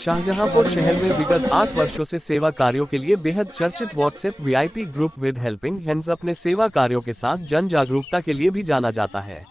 शाहजहांपुर शहर में विगत 8 वर्षों से सेवा कार्यों के लिए बेहद चर्चित WhatsApp VIP group with helping hands अपने सेवा कार्यों के साथ जन जागरूकता के लिए भी जाना जाता है।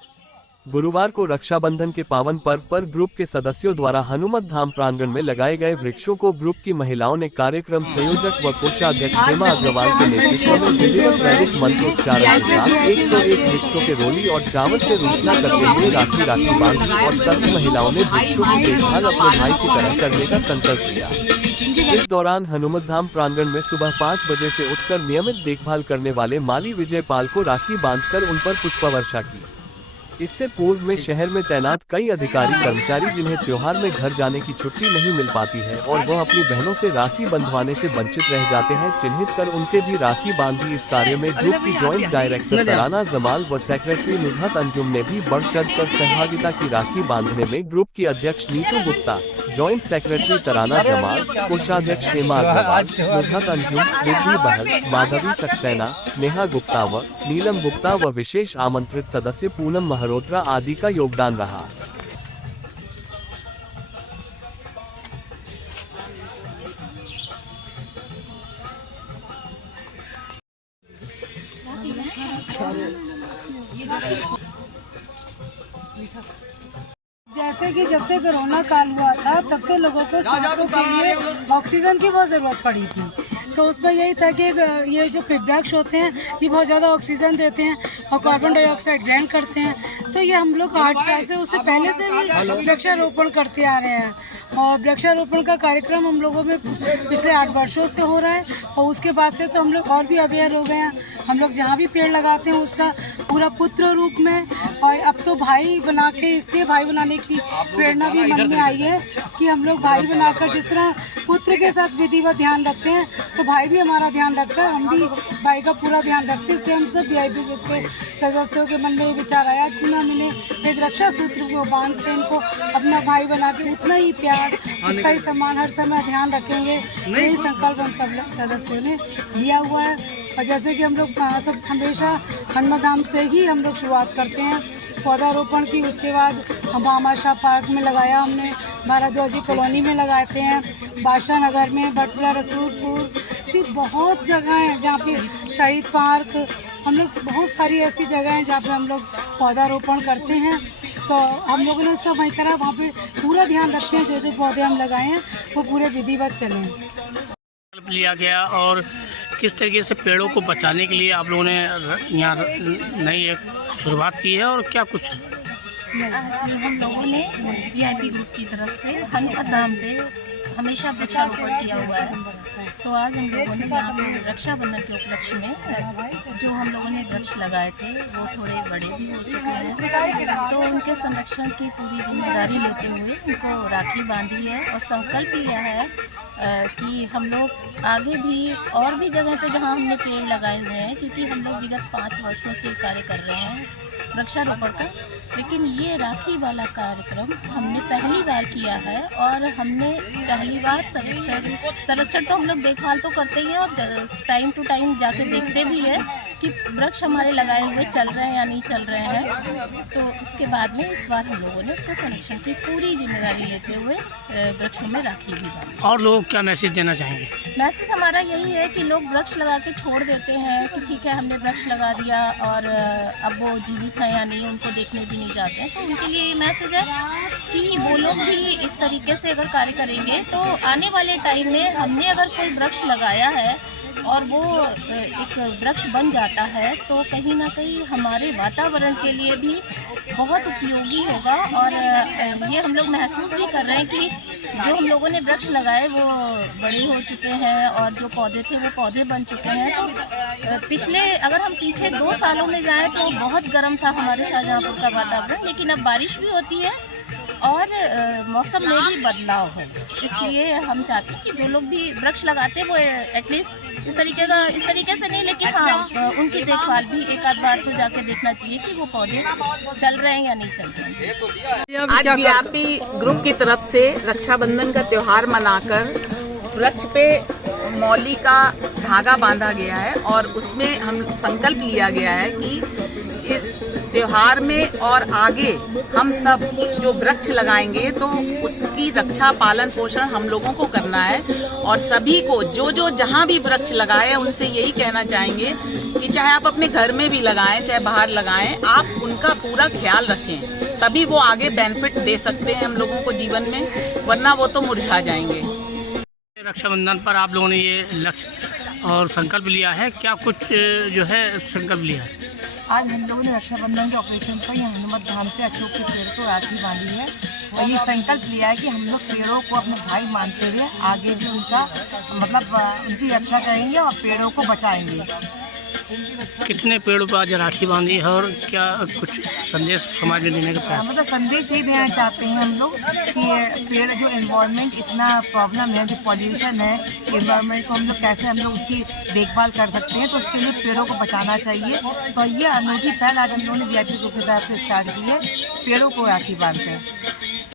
गुरुवार को रक्षाबंधन के पावन पर्व पर ग्रुप के सदस्यों द्वारा हनुमत धाम प्रांगण में लगाए गए वृक्षों को ग्रुप की महिलाओं ने कार्यक्रम संयोजक व कोषाध्यक्ष हेमा अग्रवाल के नेतृत्व में विधिवत वैदिक मंत्रोच्चारण के साथ 101 वृक्षों के रोली और चावल से रूचना करते हुए राखी बांधी और सभी महिलाओं ने वृक्षों की देखभाल अपने भाई की तरह करने का संकल्प लिया। इस दौरान हनुमत धाम प्रांगण में सुबह 5 बजे से उठकर नियमित देखभाल करने वाले माली विजय पाल को राखी बांधकर उन पर पुष्पवर्षा की। इससे पूर्व में शहर में तैनात कई अधिकारी कर्मचारी जिन्हें त्योहार में घर जाने की छुट्टी नहीं मिल पाती है और वह अपनी बहनों से राखी बंधवाने से वंचित रह जाते हैं, चिन्हित कर उनके भी राखी बांधी। इस कार्य में ग्रुप की जॉइंट डायरेक्टर तराना जमाल व सेक्रेटरी नुजहत अंजुम ने भी बढ़ चढ़ कर सहभागिता की। राखी बांधने में ग्रुप की अध्यक्ष नीतू गुप्ता, जॉइंट सेक्रेटरी तराना जमाल, कोषाध्यक्ष हेमा अग्रवाल, नुजहत अंजुम, रिद्धि बहल, माधवी सक्सेना, नेहा गुप्ता व नीलम गुप्ता व विशेष आमंत्रित सदस्य पूनम मल्होत्रा आदि का योगदान रहा। जैसे कि जब से कोरोना काल हुआ था तब से लोगों को सांसों के लिए ऑक्सीजन की बहुत ज़रूरत पड़ी थी, तो उसमें यही था कि ये जो वृक्ष होते हैं ये बहुत ज़्यादा ऑक्सीजन देते हैं और कार्बन डाइऑक्साइड ड्रेन करते हैं। तो ये हम लोग 8 साल से, उससे पहले से भी वृक्षारोपण करते आ रहे हैं और वृक्षारोपण का कार्यक्रम हम लोगों में पिछले 8 वर्षों से हो रहा है और उसके बाद से तो हम लोग और भी अवेयर हो गए हैं। हम लोग जहाँ भी पेड़ लगाते हैं उसका पूरा पुत्र रूप में, और अब तो भाई बना के, इसलिए भाई बनाने की प्रेरणा भी मन में आई है कि हम लोग भाई बनाकर जिस तरह पुत्र के साथ विधिवत ध्यान रखते हैं तो भाई भी हमारा ध्यान रखता है, हम भी भाई का पूरा ध्यान रखते हैं। इसलिए हम सब वीआईपी ग्रुप के सदस्यों के मन में ये विचार आया कि ना मैंने एक रक्षा सूत्र को बांध के इनको अपना भाई बना के उतना ही प्यार, उतना ही सम्मान, हर समय ध्यान रखेंगे। यही संकल्प हम सब सदस्यों ने लिया हुआ है। और जैसे कि हम लोग सब हमेशा हनुमत धाम से ही हम लोग शुरुआत करते हैं पौधारोपण की, उसके बाद हम आमाशाह पार्क में लगाया, हमने भारद्वाजी कॉलोनी में लगाते हैं, बादशाह नगर में, भटपुरा, रसूलपुर, सिर्फ बहुत जगह हैं जहाँ पे शहीद पार्क, हम लोग बहुत सारी ऐसी जगह हैं जहाँ पे हम लोग पौधारोपण करते हैं। तो हम लोगों ने सब वहीं करा, वहाँ पे पूरा ध्यान रखते हैं जो जो पौधे हम लगाए हैं वो पूरे विधिवत चलें। लिया गया और किस तरीके से पेड़ों को बचाने के लिए आप लोगों ने यहाँ नई एक शुरुआत की है और क्या कुछ? जी, हम लोगों ने वीआईपी ग्रुप की तरफ से हनुमत धाम पे हमेशा वृक्षारोपण किया हुआ है। तो आज हम लोगों ने यहाँ पे रक्षाबंधन के उपलक्ष्य में जो हम लोगों ने वृक्ष लगाए थे वो थोड़े बड़े भी हो चुके हैं, तो उनके संरक्षण की पूरी जिम्मेदारी लेते हुए उनको राखी बांधी है और संकल्प लिया है कि हम लोग आगे भी और भी जगह पे जहाँ हमने पेड़ लगाए हुए हैं, क्योंकि हम लोग विगत 5 वर्षों से कार्य कर रहे हैं वृक्षारोपण का, लेकिन ये राखी वाला कार्यक्रम हमने पहली बार किया है और हमने पहली बार संरक्षण तो हम लोग देखभाल तो करते ही हैं और टाइम टू टाइम जाके देखते भी है कि वृक्ष हमारे लगाए हुए चल रहे हैं या नहीं चल रहे हैं। तो उसके बाद में इस बार हम लोगों ने उसके संरक्षण की पूरी जिम्मेदारी लेते हुए वृक्षों में राखी भी बांधी। और लोग क्या मैसेज देना चाहेंगे? मैसेज हमारा यही है कि लोग वृक्ष लगा के छोड़ देते हैं कि ठीक है हमने वृक्ष लगा दिया और अब वो जीवित है या नहीं उनको देखने भी नहीं जाते हैं। तो उनके लिए ये मैसेज है कि वो लोग भी इस तरीके से अगर कार्य करेंगे तो आने वाले टाइम में हमने अगर कोई वृक्ष लगाया है और वो एक वृक्ष बन जाता है तो कहीं ना कहीं हमारे वातावरण के लिए भी बहुत उपयोगी होगा। और ये हम लोग महसूस भी कर रहे हैं कि जो हम लोगों ने वृक्ष लगाए वो बड़े हो चुके हैं और जो पौधे थे वो पौधे बन चुके हैं। तो पिछले अगर हम पीछे 2 सालों में जाएं तो बहुत गर्म था हमारे शाहजहांपुर का वातावरण, लेकिन अब बारिश भी होती है और मौसम में भी बदलाव है। इसलिए हम चाहते हैं कि जो लोग भी वृक्ष लगाते हैं वो एटलीस्ट इस तरीके से नहीं, लेकिन हाँ उनकी देखभाल भी एक आध बार तो जाके देखना चाहिए कि वो पौधे चल रहे हैं या नहीं चल रहे हैं। आज वीआईपी ग्रुप की तरफ से रक्षाबंधन का त्योहार मनाकर वृक्ष पे मौली का धागा बांधा गया है और उसमें हम संकल्प लिया गया है कि इस त्योहार में और आगे हम सब जो वृक्ष लगाएंगे तो उसकी रक्षा पालन पोषण हम लोगों को करना है। और सभी को जो जहाँ भी वृक्ष लगाए उनसे यही कहना चाहेंगे कि चाहे आप अपने घर में भी लगाएं चाहे बाहर लगाएं, आप उनका पूरा ख्याल रखें, तभी वो आगे बेनिफिट दे सकते हैं हम लोगों को जीवन में, वरना वो तो मुरझा जाएंगे। रक्षाबंधन पर आप लोगों ने ये लक्ष्य और संकल्प लिया है, क्या कुछ जो है संकल्प लिया है? आज हम लोगों ने रक्षाबंधन के ऑपरेशन पर यहाँ हनुमत धाम से अशोक के पेड़ को राखी बांधी है और ये संकल्प लिया है कि हम लोग पेड़ों को अपने भाई मानते हुए आगे भी उनका उनकी रक्षा करेंगे और पेड़ों को बचाएंगे। कितने पेड़ों पर आज राखी बांधी है और क्या कुछ संदेश समाज में देने का प्रयास? मतलब संदेश ये देना चाहते हैं हम लोग कि पेड़ जो एनवायरनमेंट इतना प्रॉब्लम है, जो पॉल्यूशन है, एनवायरनमेंट को हम लोग कैसे हम लोग उसकी देखभाल कर सकते हैं, तो उसके लिए पेड़ों को बचाना चाहिए। तो ये अनूठी पहल आज हम लोगों ने VIP ग्रुप की तरफ से स्टार्ट की है, पेड़ों को राखी बांधते हैं।